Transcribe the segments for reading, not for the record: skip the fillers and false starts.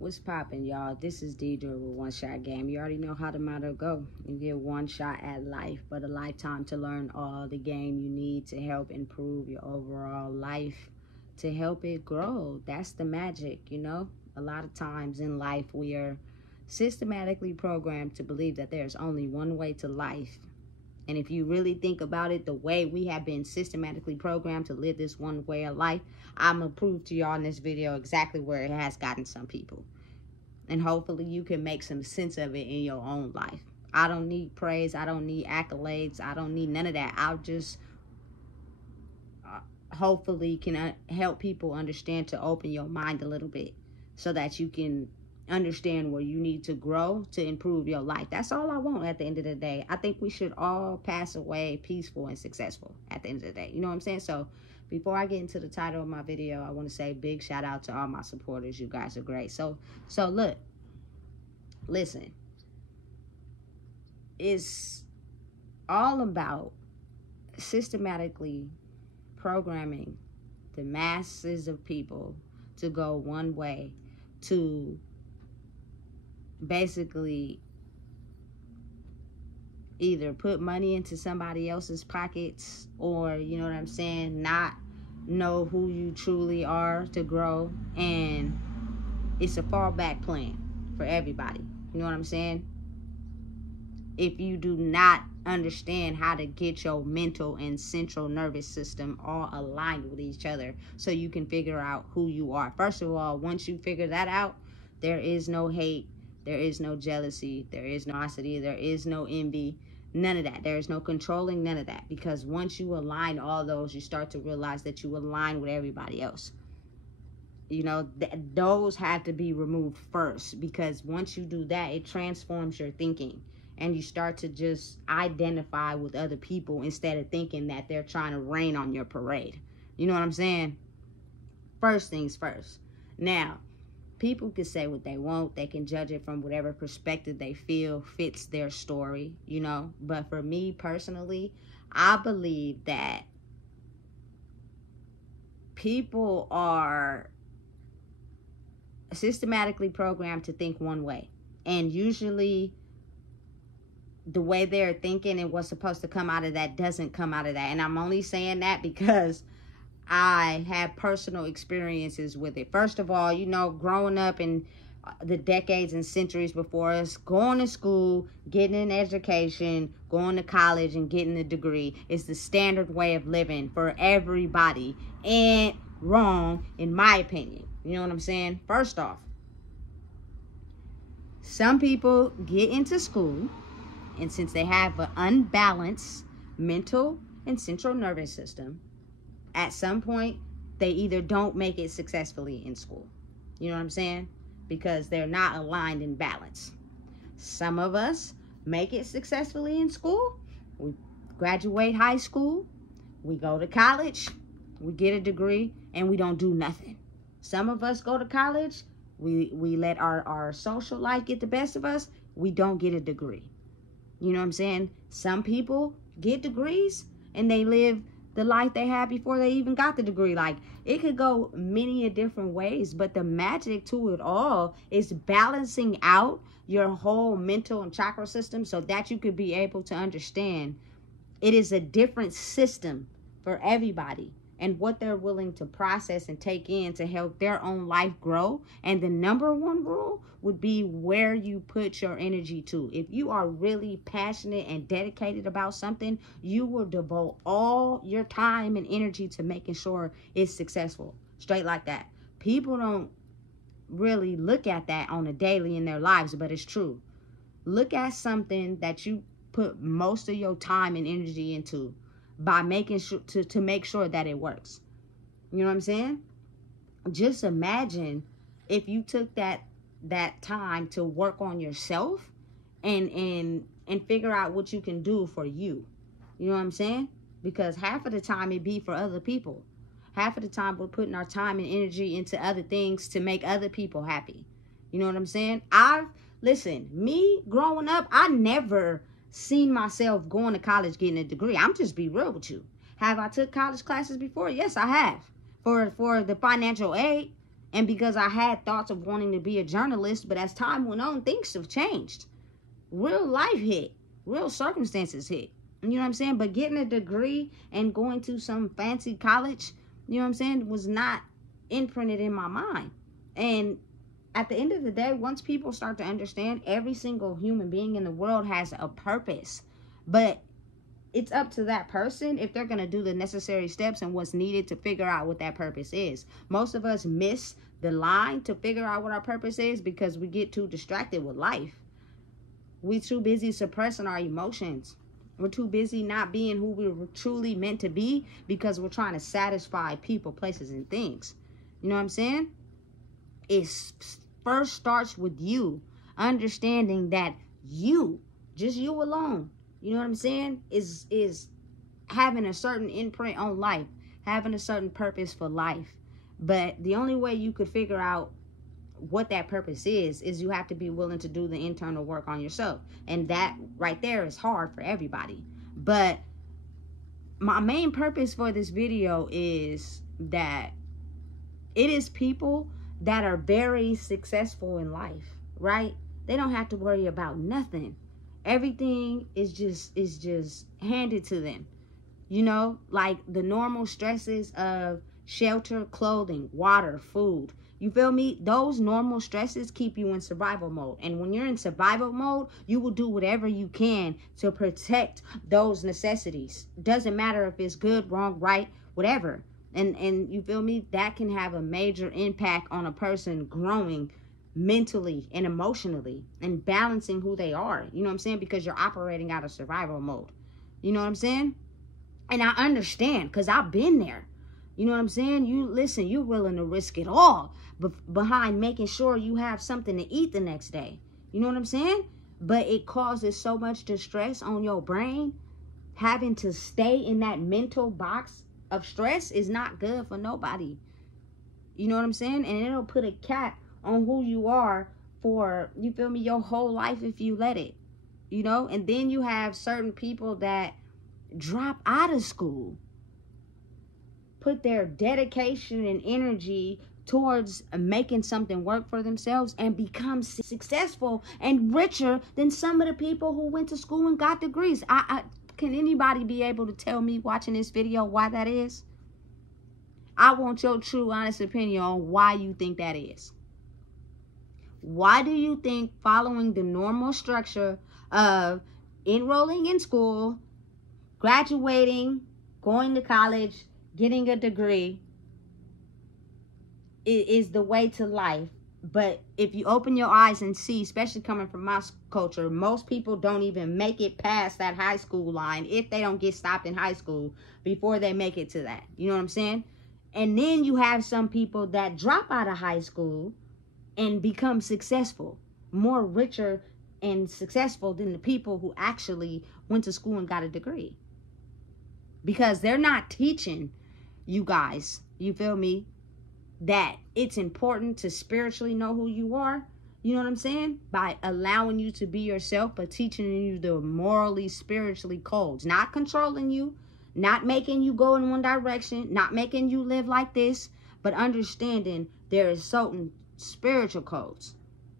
What's poppin', y'all? This is Deidre with One Shot Game. You already know how the motto go. You get one shot at life, but a lifetime to learn all the game you need to help improve your overall life, to help it grow. That's the magic, you know? A lot of times in life, we are systematically programmed to believe that there's only one way to life. And if you really think about it, the way we have been systematically programmed to live this one way of life, I'm going to prove to y'all in this video exactly where it has gotten some people. And hopefully you can make some sense of it in your own life. I don't need praise. I don't need accolades. I don't need none of that. I'll just hopefully can help people understand, to open your mind a little bit so that you can understand where you need to grow to improve your life. That's all I want at the end of the day. I think we should all pass away peaceful and successful at the end of the day. You know what I'm saying? So before I get into the title of my video, I want to say big shout out to all my supporters. You guys are great. So look, listen, it's all about systematically programming the masses of people to go one way, to basically either put money into somebody else's pockets, or, you know what I'm saying, not know who you truly are to grow. And it's a fallback plan for everybody. You know what I'm saying? If you do not understand how to get your mental and central nervous system all aligned with each other so you can figure out who you are. First of all, once you figure that out, there is no hate, there is no jealousy, there is no animosity, there is no envy, none of that. There is no controlling, none of that. Because once you align all those, you start to realize that you align with everybody else. You know, those have to be removed first, because once you do that, it transforms your thinking. And you start to just identify with other people instead of thinking that they're trying to rain on your parade. You know what I'm saying? First things first. Now, people can say what they want. They can judge it from whatever perspective they feel fits their story, you know. But for me personally, I believe that people are systematically programmed to think one way. And usually the way they're thinking and what's supposed to come out of that doesn't come out of that. And I'm only saying that because I have personal experiences with it. First of all, you know, growing up in the decades and centuries before us, going to school, getting an education, going to college and getting a degree is the standard way of living for everybody, and wrong in my opinion. You know what I'm saying? First off, some people get into school, and since they have an unbalanced mental and central nervous system, at some point, they either don't make it successfully in school. You know what I'm saying? Because they're not aligned in balance. Some of us make it successfully in school. We graduate high school. We go to college. We get a degree, and we don't do nothing. Some of us go to college. We let our social life get the best of us. We don't get a degree. You know what I'm saying? Some people get degrees, and they live the life they had before they even got the degree. Like, it could go many different ways, but the magic to it all is balancing out your whole mental and chakra system so that you could be able to understand it is a different system for everybody and what they're willing to process and take in to help their own life grow. And the number one rule would be where you put your energy to. If you are really passionate and dedicated about something, you will devote all your time and energy to making sure it's successful. Straight like that. People don't really look at that on a daily in their lives, but it's true. Look at something that you put most of your time and energy into by making sure to make sure that it works. You know what I'm saying? Just imagine if you took that time to work on yourself and figure out what you can do for you. You know what I'm saying? Because half of the time it be for other people. Half of the time we're putting our time and energy into other things to make other people happy. You know what I'm saying? Listen, me growing up, I never seen myself going to college getting a degree. I'm just be real with you. Have I took college classes before? Yes, I have. For the financial aid. And because I had thoughts of wanting to be a journalist, but as time went on, things have changed. Real life hit. Real circumstances hit. You know what I'm saying? But getting a degree and going to some fancy college, you know what I'm saying, was not imprinted in my mind. And at the end of the day, once people start to understand, every single human being in the world has a purpose. But it's up to that person if they're going to do the necessary steps and what's needed to figure out what that purpose is. Most of us miss the line to figure out what our purpose is because we get too distracted with life. We're too busy suppressing our emotions. We're too busy not being who we were truly meant to be because we're trying to satisfy people, places, and things. You know what I'm saying? It first starts with you understanding that you, just you alone, you know what I'm saying, is having a certain imprint on life, having a certain purpose for life. But the only way you could figure out what that purpose is you have to be willing to do the internal work on yourself. And that right there is hard for everybody. But my main purpose for this video is that it is people that are very successful in life, right? They don't have to worry about nothing. Everything is just handed to them. You know, like the normal stresses of shelter, clothing, water, food. You feel me? Those normal stresses keep you in survival mode. And when you're in survival mode, you will do whatever you can to protect those necessities. Doesn't matter if it's good, wrong, right, whatever. And you feel me? That can have a major impact on a person growing mentally and emotionally and balancing who they are. You know what I'm saying? Because you're operating out of survival mode. You know what I'm saying? And I understand because I've been there. You know what I'm saying? You listen, you're willing to risk it all behind making sure you have something to eat the next day. You know what I'm saying? But it causes so much distress on your brain. Having to stay in that mental box of stress is not good for nobody. You know what I'm saying? And it'll put a cap on who you are for, you feel me, your whole life if you let it. You know? And then you have certain people that drop out of school, put their dedication and energy towards making something work for themselves and become successful and richer than some of the people who went to school and got degrees. Can anybody be able to tell me watching this video why that is? I want your true, honest opinion on why you think that is. Why do you think following the normal structure of enrolling in school, graduating, going to college, getting a degree is the way to life? But if you open your eyes and see, especially coming from my culture, most people don't even make it past that high school line if they don't get stopped in high school before they make it to that. You know what I'm saying? And then you have some people that drop out of high school and become successful, more richer and successful than the people who actually went to school and got a degree. Because they're not teaching you guys, you feel me, that it's important to spiritually know who you are. You know what I'm saying? By allowing you to be yourself, but teaching you the morally, spiritually codes. Not controlling you, not making you go in one direction, not making you live like this, but understanding there is certain spiritual codes.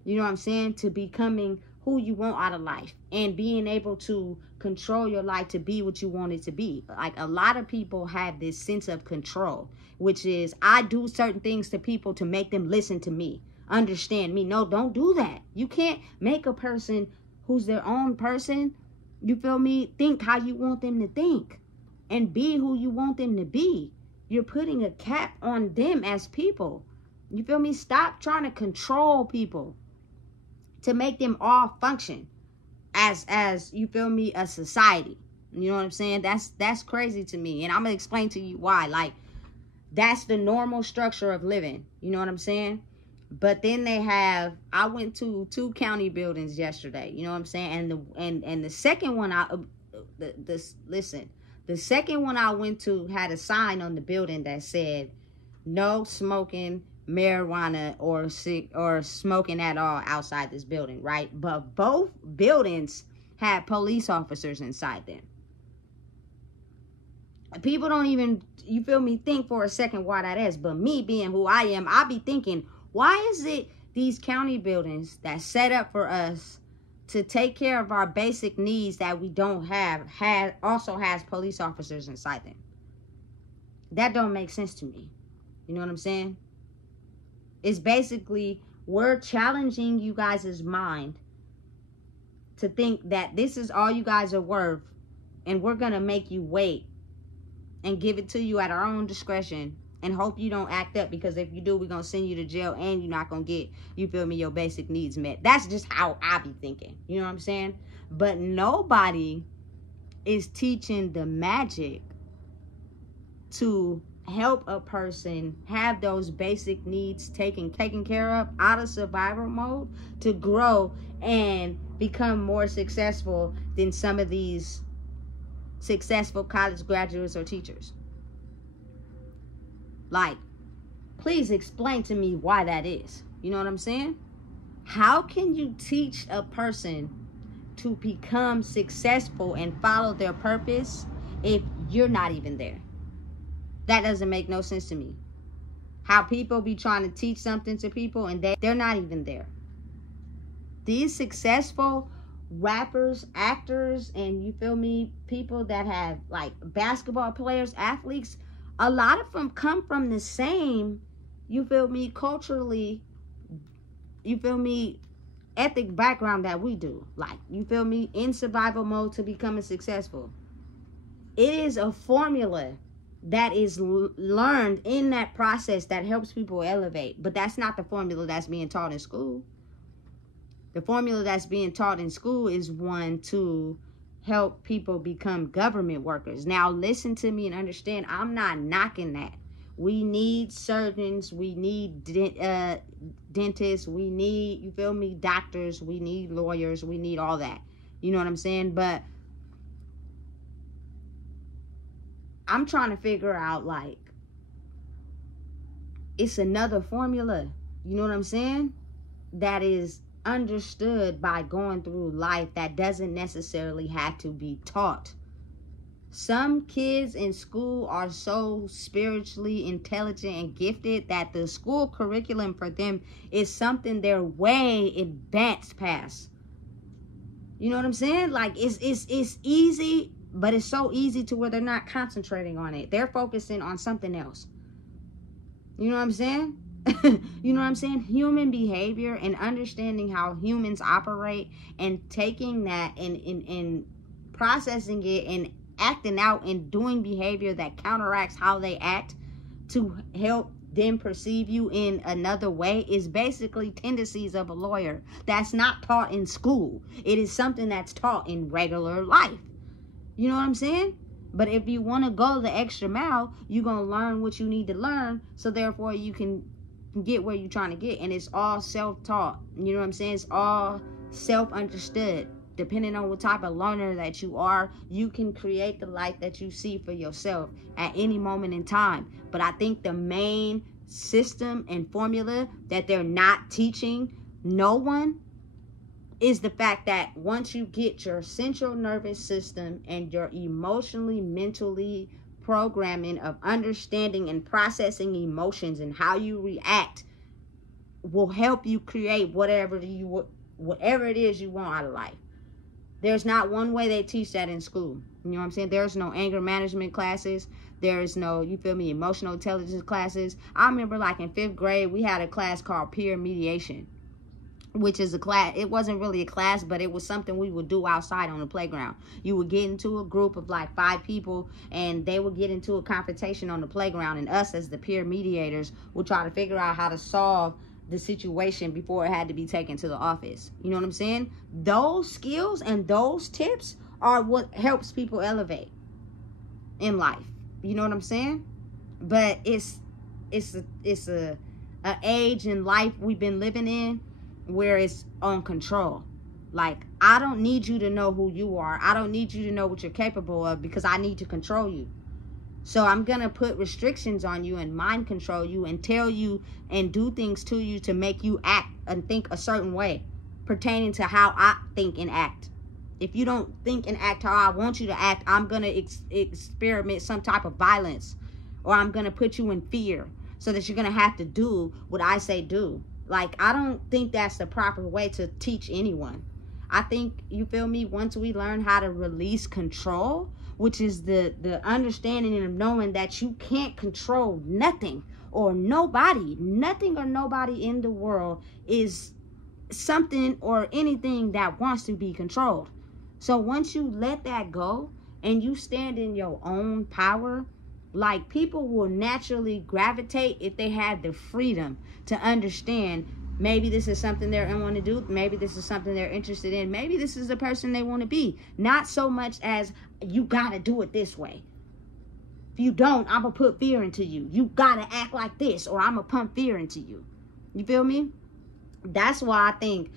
You know what I'm saying? To becoming who you want out of life and being able to control your life to be what you want it to be. Like a lot of people have this sense of control, which is I do certain things to people to make them listen to me, understand me. No, don't do that. You can't make a person who's their own person, you feel me, think how you want them to think and be who you want them to be. You're putting a cap on them as people. You feel me? Stop trying to control people to make them all function as you feel me, a society. You know what I'm saying? That's crazy to me. And I'm going to explain to you why. Like, that's the normal structure of living. You know what I'm saying? But then they have, I went to 2 county buildings yesterday. You know what I'm saying? And the second one, the second one I went to had a sign on the building that said, no smoking marijuana or smoking at all outside this building, right? But both buildings had police officers inside them. People don't even, you feel me, think for a second why that is. But me being who I am, I be thinking, why is it these county buildings that set up for us to take care of our basic needs that we don't have also has police officers inside them? That don't make sense to me. You know what I'm saying? It's basically, we're challenging you guys' mind to think that this is all you guys are worth, and we're gonna make you wait and give it to you at our own discretion and hope you don't act up, because if you do, we're gonna send you to jail and you're not gonna get, you feel me, your basic needs met. That's just how I be thinking. You know what I'm saying? But nobody is teaching the magic to help a person have those basic needs taken care of out of survival mode, to grow and become more successful than some of these successful college graduates or teachers. Like, please explain to me why that is. You know what I'm saying? How can you teach a person to become successful and follow their purpose if you're not even there? That doesn't make no sense to me. How people be trying to teach something to people and they're not even there. These successful rappers, actors, and you feel me, people that have like basketball players, athletes, a lot of them come from the same, you feel me, culturally, you feel me, ethic background that we do. Like, you feel me, in survival mode to becoming successful. It is a formula that is learned in that process that helps people elevate. But that's not the formula that's being taught in school. The formula that's being taught in school is one to help people become government workers. Now, listen to me and understand, I'm not knocking that. We need surgeons, we need dentists, we need, you feel me, doctors, we need lawyers, we need all that. You know what I'm saying? But I'm trying to figure out, like, it's another formula, you know what I'm saying, that is understood by going through life, that doesn't necessarily have to be taught. Some kids in school are so spiritually intelligent and gifted that the school curriculum for them is something they're way advanced past. You know what I'm saying? Like, it's easy, but it's so easy to where they're not concentrating on it. They're focusing on something else. You know what I'm saying? You know what I'm saying? Human behavior and understanding how humans operate and taking that and processing it and acting out and doing behavior that counteracts how they act to help them perceive you in another way is basically tendencies of a lawyer. That's not taught in school. It is something that's taught in regular life. You know what I'm saying? But if you want to go the extra mile, you're going to learn what you need to learn, so therefore you can get where you're trying to get. And it's all self-taught. You know what I'm saying? It's all self-understood. Depending on what type of learner that you are, you can create the life that you see for yourself at any moment in time. But I think the main system and formula that they're not teaching no one is the fact that once you get your central nervous system and your emotionally, mentally programming of understanding and processing emotions and how you react will help you create whatever it is you want out of life. There's not one way they teach that in school. You know what I'm saying? There's no anger management classes. There's no, you feel me, emotional intelligence classes. I remember like in 5th grade, we had a class called peer mediation, which is a class. It wasn't really a class, but it was something we would do outside on the playground. You would get into a group of like 5 people and they would get into a confrontation on the playground, and us as the peer mediators would try to figure out how to solve the situation before it had to be taken to the office. You know what I'm saying? Those skills and those tips are what helps people elevate in life. You know what I'm saying? But it's a age in life we've been living in where it's on control. Like, I don't need you to know who you are. I don't need you to know what you're capable of, because I need to control you. So I'm going to put restrictions on you and mind control you and tell you and do things to you to make you act and think a certain way pertaining to how I think and act. If you don't think and act how I want you to act, I'm going to experiment some type of violence, or I'm going to put you in fear so that you're going to have to do what I say do. Like, I don't think that's the proper way to teach anyone. I think, you feel me, once we learn how to release control, which is the understanding of knowing that you can't control nothing or nobody, nothing or nobody in the world is something or anything that wants to be controlled. So once you let that go and you stand in your own power, like, people will naturally gravitate if they have the freedom to understand maybe this is something they want to do. Maybe this is something they're interested in. Maybe this is the person they want to be. Not so much as you got to do it this way. If you don't, I'm going to put fear into you. You got to act like this or I'm going to pump fear into you. You feel me? That's why I think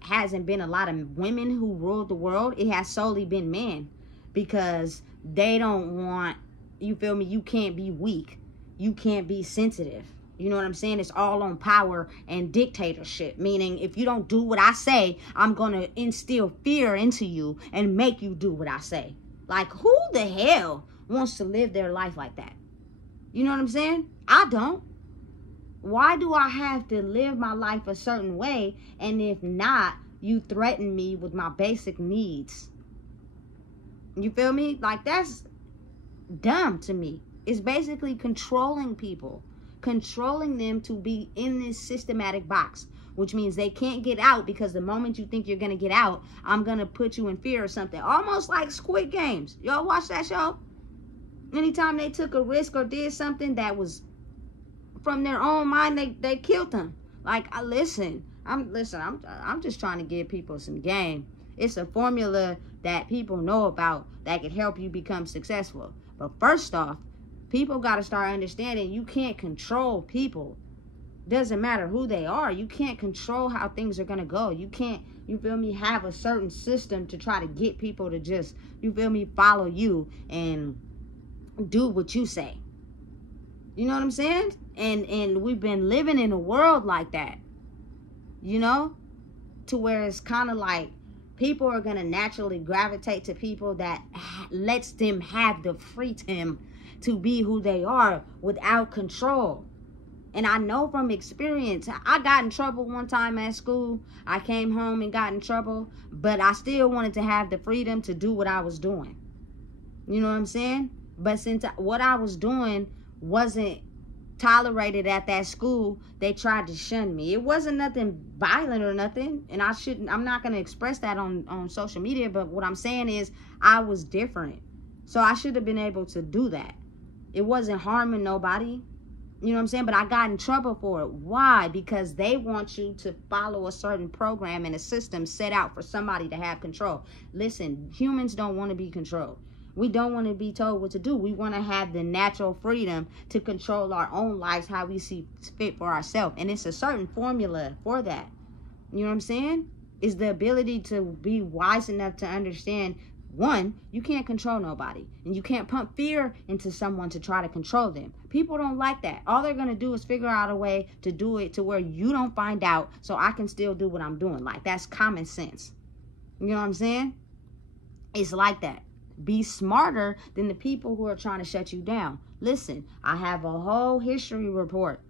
hasn't been a lot of women who ruled the world. It has solely been men, because they don't want, you feel me, you can't be weak. You can't be sensitive. You know what I'm saying? It's all on power and dictatorship. Meaning, if you don't do what I say, I'm going to instill fear into you and make you do what I say. Like, who the hell wants to live their life like that? You know what I'm saying? I don't. Why do I have to live my life a certain way? And if not, you threaten me with my basic needs. You feel me? Like, that's dumb to me. It's basically controlling people. Controlling them to be in this systematic box, which means they can't get out, because the moment you think you're going to get out, I'm going to put you in fear or something. Almost like Squid Games. Y'all watch that show? Anytime they took a risk or did something that was from their own mind, they killed them. Like, I'm just trying to give people some game. It's a formula that people know about that can help you become successful. But first off, people got to start understanding you can't control people. Doesn't matter who they are. You can't control how things are going to go. You can't, you feel me, have a certain system to try to get people to just, you feel me, follow you and do what you say. You know what I'm saying? And we've been living in a world like that, you know, to where it's kind of like people are going to naturally gravitate to people that lets them have the freedom to be who they are without control. And I know from experience, I got in trouble one time at school. I came home and got in trouble, but I still wanted to have the freedom to do what I was doing. You know what I'm saying? But since what I was doing wasn't tolerated at that school, they tried to shun me. It wasn't nothing violent or nothing, and I'm not going to express that on social media, but what I'm saying is I was different. So I should have been able to do that. It wasn't harming nobody. You know what I'm saying? But I got in trouble for it. Why? Because they want you to follow a certain program and a system set out for somebody to have control. Listen, humans don't want to be controlled. We don't want to be told what to do. We want to have the natural freedom to control our own lives how we see fit for ourselves. And it's a certain formula for that. You know what I'm saying? It's the ability to be wise enough to understand, one, you can't control nobody. And you can't pump fear into someone to try to control them. People don't like that. All they're going to do is figure out a way to do it to where you don't find out so I can still do what I'm doing. Like, that's common sense. You know what I'm saying? It's like that. Be smarter than the people who are trying to shut you down. Listen, I have a whole history report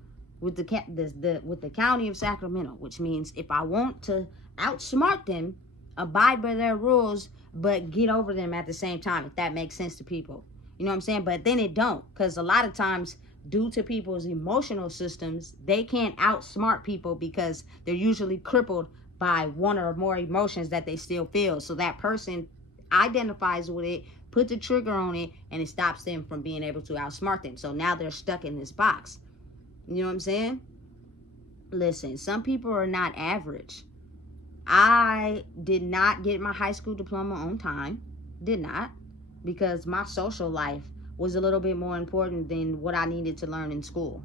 with the county of Sacramento, which means if I want to outsmart them, abide by their rules, but get over them at the same time, if that makes sense to people. You know what I'm saying? But then it don't, because a lot of times, due to people's emotional systems, they can't outsmart people because they're usually crippled by one or more emotions that they still feel. So that person identifies with it, put the trigger on it, and it stops them from being able to outsmart them. So now they're stuck in this box. You know what I'm saying? Listen, some people are not average. I did not get my high school diploma on time. Did not. Because my social life was a little bit more important than what I needed to learn in school.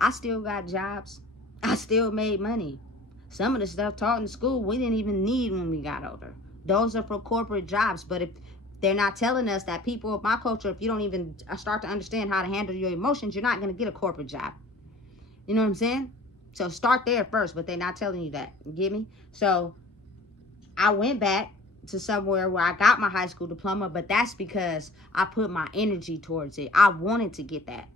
I still got jobs. I still made money. Some of the stuff taught in school we didn't even need when we got older. Those are for corporate jobs. But if they're not telling us that people of my culture, if you don't even start to understand how to handle your emotions, you're not going to get a corporate job. You know what I'm saying? So start there first, but they're not telling you that. You get me? So I went back to somewhere where I got my high school diploma, but that's because I put my energy towards it. I wanted to get that.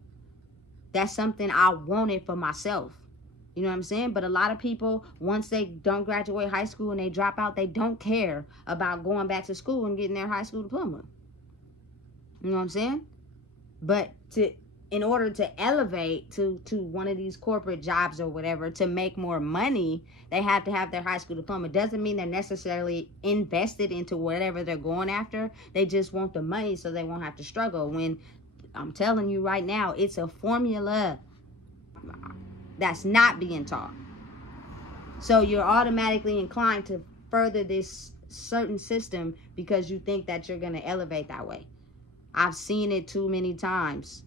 That's something I wanted for myself. You know what I'm saying? But a lot of people, once they don't graduate high school and they drop out, they don't care about going back to school and getting their high school diploma. You know what I'm saying? But in order to elevate to one of these corporate jobs or whatever, to make more money, they have to have their high school diploma. Doesn't mean they're necessarily invested into whatever they're going after. They just want the money so they won't have to struggle. When I'm telling you right now, it's a formula that's not being taught. So you're automatically inclined to further this certain system because you think that you're going to elevate that way. I've seen it too many times.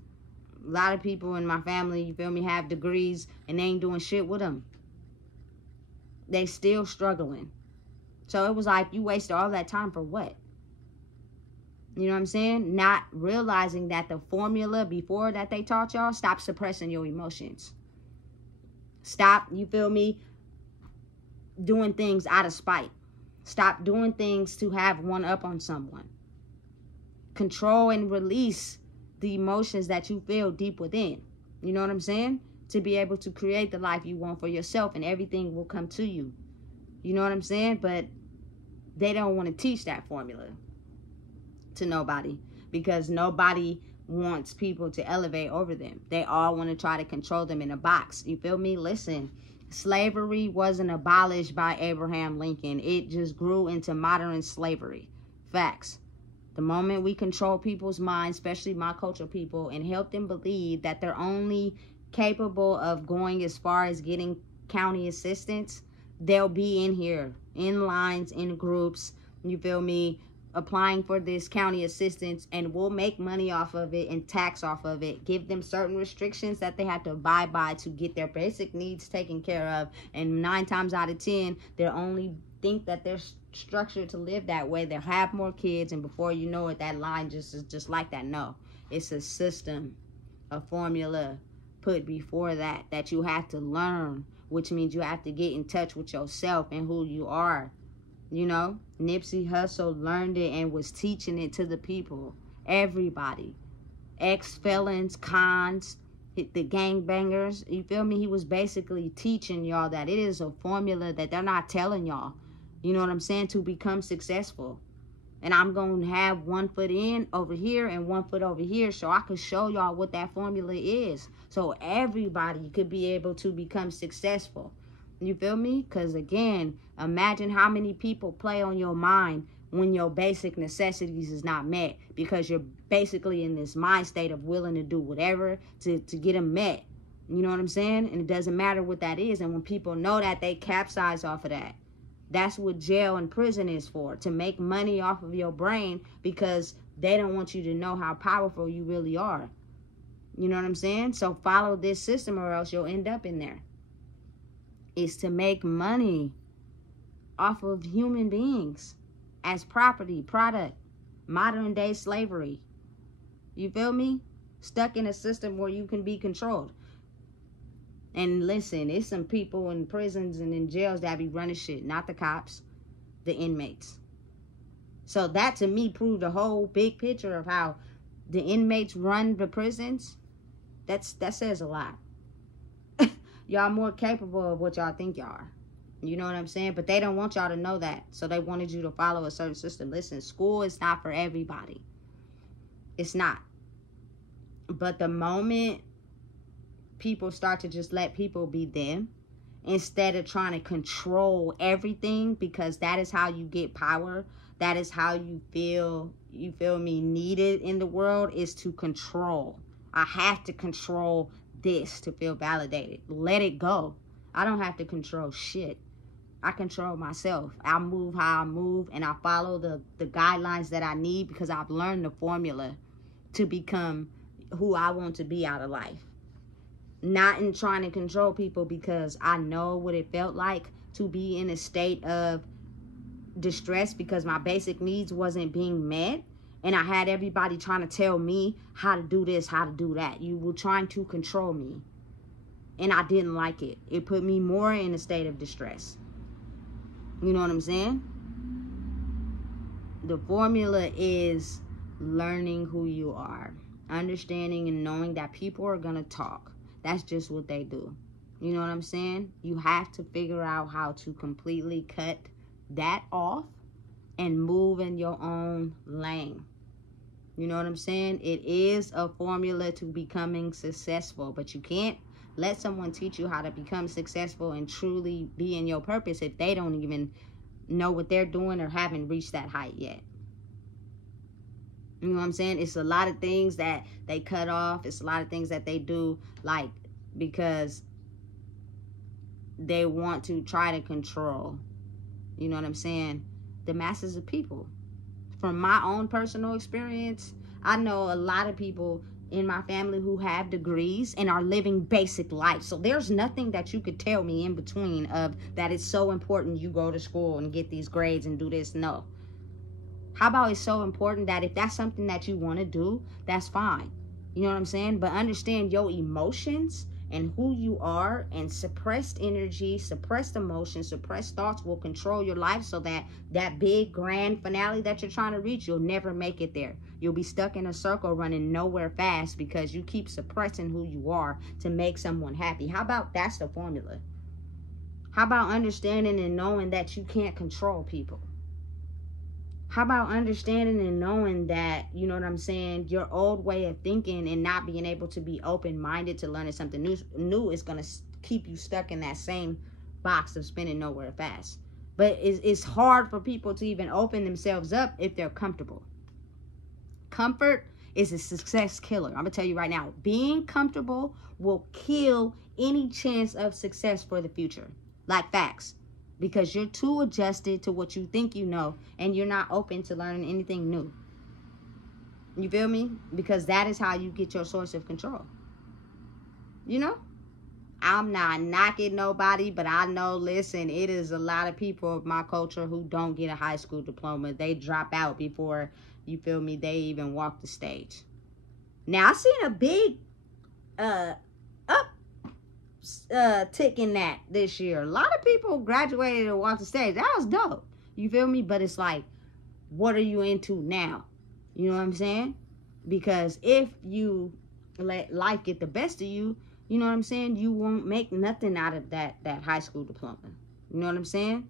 A lot of people in my family, you feel me, have degrees and they ain't doing shit with them. They still struggling. So it was like, you wasted all that time for what? You know what I'm saying? Not realizing that the formula before that they taught y'all, stop suppressing your emotions. Stop, you feel me, doing things out of spite. Stop doing things to have one up on someone. Control and release the emotions that you feel deep within. You know what I'm saying? To be able to create the life you want for yourself, and everything will come to you. You know what I'm saying? But they don't want to teach that formula to nobody, because nobody wants people to elevate over them. They all want to try to control them in a box. You feel me? Listen, slavery wasn't abolished by Abraham Lincoln. It just grew into modern slavery. Facts. The moment we control people's minds, especially my culture people, and help them believe that they're only capable of going as far as getting county assistance, they'll be in here, in lines, in groups, you feel me, applying for this county assistance, and we'll make money off of it and tax off of it. Give them certain restrictions that they have to abide by to get their basic needs taken care of. And 9 times out of 10, they'll only think that they're structured to live that way. They'll have more kids, and before you know it, that line just is just like that. No, it's a system, a formula put before that you have to learn, which means you have to get in touch with yourself and who you are. You know, Nipsey Hussle learned it and was teaching it to the people. Everybody. Ex-felons, cons, the gangbangers. You feel me? He was basically teaching y'all that it is a formula that they're not telling y'all. You know what I'm saying? To become successful. And I'm going to have 1 foot in over here and 1 foot over here, so I can show y'all what that formula is. So everybody could be able to become successful. You feel me? Because again, imagine how many people play on your mind when your basic necessities is not met, because you're basically in this mind state of willing to do whatever to get them met. You know what I'm saying? And it doesn't matter what that is. And when people know that, they capsize off of that. That's what jail and prison is for, to make money off of your brain, because they don't want you to know how powerful you really are. You know what I'm saying? So follow this system or else you'll end up in there. Is to make money off of human beings as property, product, modern day slavery. You feel me? Stuck in a system where you can be controlled. And listen, it's some people in prisons and in jails that be running shit, not the cops, the inmates. So that to me proved the whole big picture of how the inmates run the prisons. That says a lot. Y'all more capable of what y'all think y'all are. You know what I'm saying? But they don't want y'all to know that. So they wanted you to follow a certain system. Listen, school is not for everybody. It's not. But the moment people start to just let people be them, instead of trying to control everything, because that is how you get power. That is how you feel me, needed in the world, is to control. I have to control this to feel validated. Let it go. I don't have to control shit. I control myself. I move how I move, and I follow the guidelines that I need, because I've learned the formula to become who I want to be out of life. Not in trying to control people, because I know what it felt like to be in a state of distress because my basic needs wasn't being met. And I had everybody trying to tell me how to do this, how to do that. You were trying to control me. And I didn't like it. It put me more in a state of distress. You know what I'm saying? The formula is learning who you are, understanding and knowing that people are going to talk. That's just what they do. You know what I'm saying? You have to figure out how to completely cut that off and move in your own lane. You know what I'm saying? It is a formula to becoming successful, but you can't let someone teach you how to become successful and truly be in your purpose if they don't even know what they're doing or haven't reached that height yet. You know what I'm saying? It's a lot of things that they cut off. It's a lot of things that they do, like, because they want to try to control, you know what I'm saying, the masses of people. From my own personal experience, I know a lot of people in my family who have degrees and are living basic life. So there's nothing that you could tell me in between of that it's so important you go to school and get these grades and do this. No. How about it's so important that if that's something that you want to do, that's fine. You know what I'm saying? But understand your emotions and who you are, and suppressed energy, suppressed emotions, suppressed thoughts will control your life, so that that big grand finale that you're trying to reach, you'll never make it there. You'll be stuck in a circle running nowhere fast because you keep suppressing who you are to make someone happy. How about that's the formula? How about understanding and knowing that you can't control people? How about understanding and knowing that, you know what I'm saying, your old way of thinking and not being able to be open-minded to learning something new is going to keep you stuck in that same box of spinning nowhere fast. But it's hard for people to even open themselves up if they're comfortable. Comfort is a success killer. I'm going to tell you right now, being comfortable will kill any chance of success for the future. Like facts. Because you're too adjusted to what you think you know, and you're not open to learning anything new. You feel me? Because that is how you get your source of control. You know? I'm not knocking nobody, but I know, listen, it is a lot of people of my culture who don't get a high school diploma. They drop out before, you feel me, they even walk the stage. Now, I seen a big tick in that this year. A lot of people graduated and walked the stage. That was dope. You feel me? But it's like, what are you into now? You know what I'm saying? Because if you let life get the best of you, you know what I'm saying, you won't make nothing out of that high school diploma. You know what I'm saying?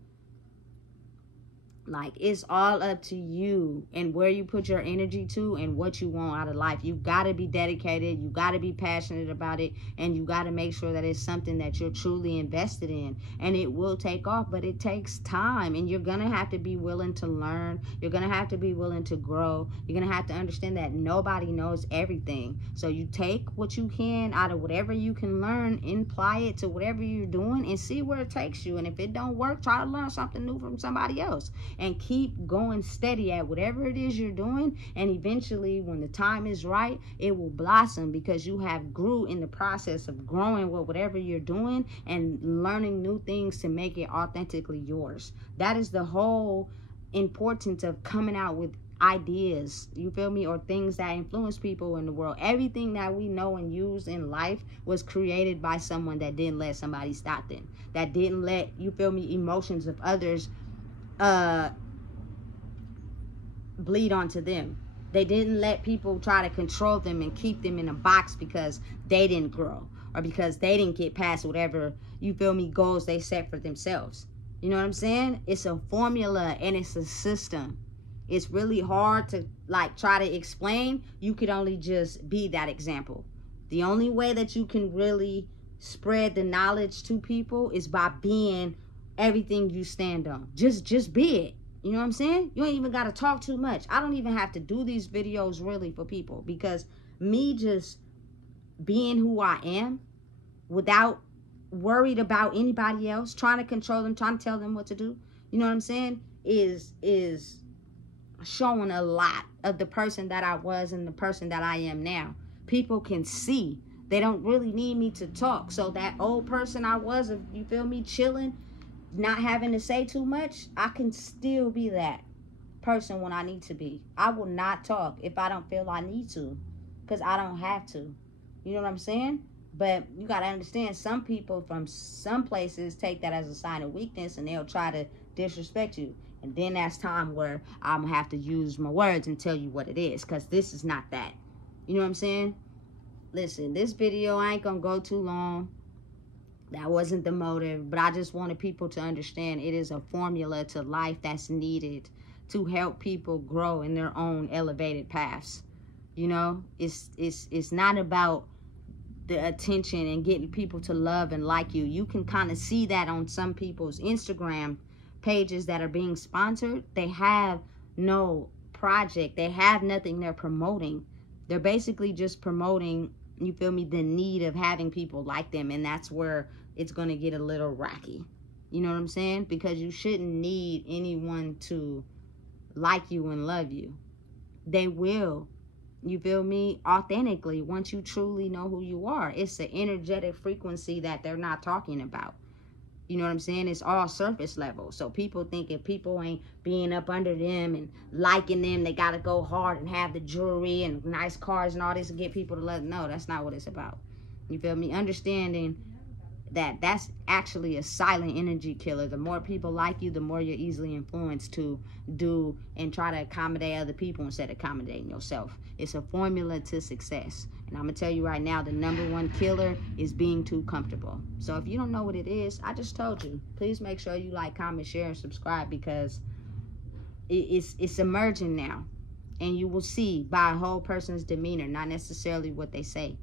Like, it's all up to you and where you put your energy to and what you want out of life. You got to be dedicated. You got to be passionate about it. And you got to make sure that it's something that you're truly invested in. And it will take off, but it takes time. And you're going to have to be willing to learn. You're going to have to be willing to grow. You're going to have to understand that nobody knows everything. So you take what you can out of whatever you can learn, apply it to whatever you're doing, and see where it takes you. And if it don't work, try to learn something new from somebody else. And keep going steady at whatever it is you're doing. And eventually, when the time is right, it will blossom because you have grew in the process of growing with whatever you're doing and learning new things to make it authentically yours. That is the whole importance of coming out with ideas, you feel me, or things that influence people in the world. Everything that we know and use in life was created by someone that didn't let somebody stop them, that didn't let, you feel me, emotions of others bleed onto them. They didn't let people try to control them and keep them in a box because they didn't grow or because they didn't get past whatever, you feel me, goals they set for themselves. You know what I'm saying? It's a formula and it's a system. It's really hard to like try to explain. You could only just be that example. The only way that you can really spread the knowledge to people is by being everything you stand on. Just be it. You know what I'm saying? You ain't even got to talk too much. I don't even have to do these videos really for people, because me just being who I am without worried about anybody else, trying to control them, trying to tell them what to do, you know what I'm saying, is showing a lot of the person that I was and the person that I am now. People can see. They don't really need me to talk. So that old person I was, if you feel me, chilling, not having to say too much, I can still be that person when I need to be. I will not talk if I don't feel I need to, because I don't have to. You know what I'm saying? But you got to understand, some people from some places take that as a sign of weakness, and they'll try to disrespect you. And then that's time where I'm going to have to use my words and tell you what it is, because this is not that. You know what I'm saying? Listen, this video, I ain't going to go too long. That wasn't the motive, but I just wanted people to understand it is a formula to life that's needed to help people grow in their own elevated paths. You know, it's not about the attention and getting people to love and like you. You can kind of see that on some people's Instagram pages that are being sponsored. They have no project. They have nothing they're promoting. They're basically just promoting, you feel me, the need of having people like them. And that's where it's going to get a little rocky. You know what I'm saying? Because you shouldn't need anyone to like you and love you. They will, you feel me, authentically, once you truly know who you are. It's an energetic frequency that they're not talking about. You know what I'm saying? It's all surface level. So people think if people ain't being up under them and liking them, they got to go hard and have the jewelry and nice cars and all this to get people to love. No, that's not what it's about. You feel me? Understanding that that's actually a silent energy killer. The more people like you, the more you're easily influenced to do and try to accommodate other people instead of accommodating yourself. It's a formula to success. And I'm going to tell you right now, the #1 killer is being too comfortable. So if you don't know what it is, I just told you. Please make sure you like, comment, share, and subscribe, because it's emerging now. And you will see by a whole person's demeanor, not necessarily what they say.